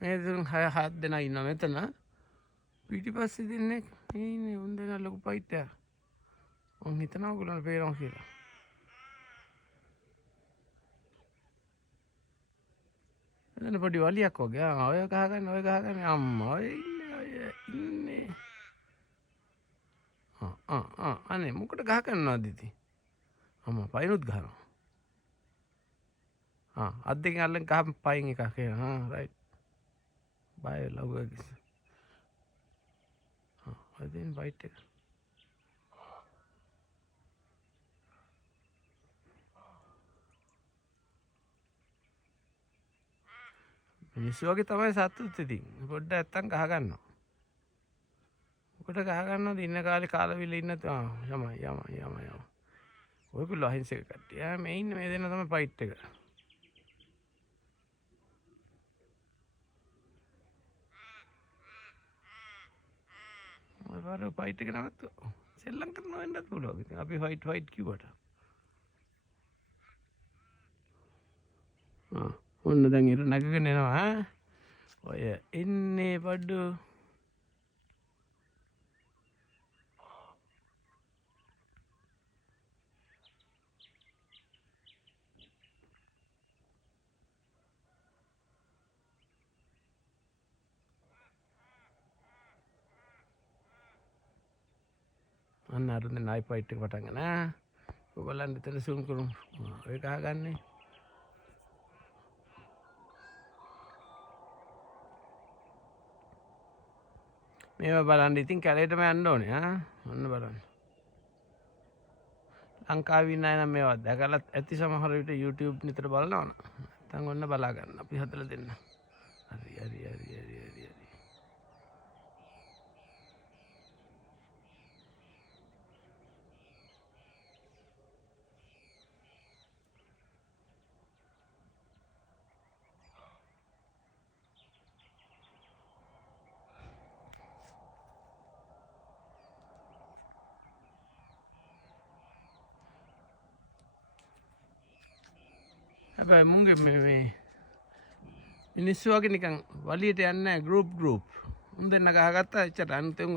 මේ තුන් හය හත් දෙනා ඉන්නවා මෙතන. පිටිපස්සේ දෙන්නේ ඉන්නේ උන් දෙනා ලොකු ෆයිට් එකක්. උන් හිතනවා ඔයගොල්ලන්ට පේනවා කියලා. එතන පොඩි වලියක් වගේ. ඔය ගහගන්න ඔය ගහගන්න අම්මා ඔය ඉන්නේ. අනේ මොකට ගහ ගන්නවද ඉතින්? අම්මා පයින්ුත් ගහනවා. අත් දෙකෙන් අල්ලන් ගහ පයින් එකක් එනවා. රයිට්. බය ලව්වගේ. ඔය දෙන් ෆයිට් එක. මිනිස්සු වගේ තමයි සතුත් ඉතින්. පොඩ්ඩක් නැත්තම් ගහ ගන්නවා. මොකට ගහ ගන්නවද ඉන්න කාලේ කාලවිල ඉන්න යම. ඔයගොල්ලෝ අහිංසක කට්ටිය. මේ ඉන්නේ මේ දෙන්න තමයි ෆයිට් එක. ඔය පාර ෆයිට් එක නවත්තුවා. සෙල්ලම් කරනවා වෙන්නත් පුළුවන්. ඉතින් අපි ෆයිට් කිව්වට. ඔන්න දැන් ඉර නැගගෙන එනවා ඈ. ඔය එන්නේ බඩු. අන්න අර දැන් ආයි ෆයිට් එක පටන් ගන්න ඈ. ඔයගොල්ලන් දෙතන සූම් කරමු. ඔය ගහගන්නේ. මේවා බලන්න ඉතින් කැලේටම යන්න ඕනේ ඈ. ඔන්න බලන්න. ලංකාවේ ඉන්න අය නම් මේවා දැකලත් ඇති සමහර විට YouTube නිතර බලනවනේ. නැත්නම් ඔන්න බලා ගන්න. අපි හදලා දෙන්න. හරි. හැබැයි මුන්ගේ මේ මිනිස්සු වගේ නිකන් වලියට යන්නේ නැහැ ගෲප්. උන් දෙන්න ගහගත්තා එච්චර අනිත් උන්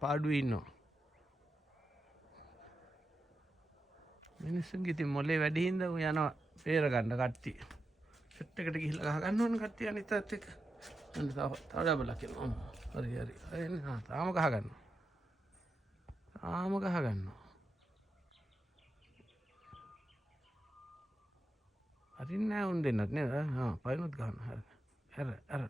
පාඩුවේ ඉන්නවා. මිනිස්සුන්ගේ ඉතින් මොලේ වැඩි හින්දා උන් යනවා පේර ගන්න කට්ටිය. සෙට් එකට ගිහිල්ලා ගහ ගන්න ඕන කට්ටිය අනිත් අත් එක්ක. අන්න තව ඩබලක් එනවා. හරි. එන්නේ තාම ගහ ගන්නවා. අරින්නේ නැහැ උන් දෙන්නත් නේද? පයින්ුත් ගන්නවා. හරි. අර.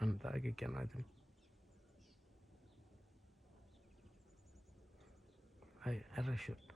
අන්න තාගේ කියනවා ඉතින්. අර ෂොට්.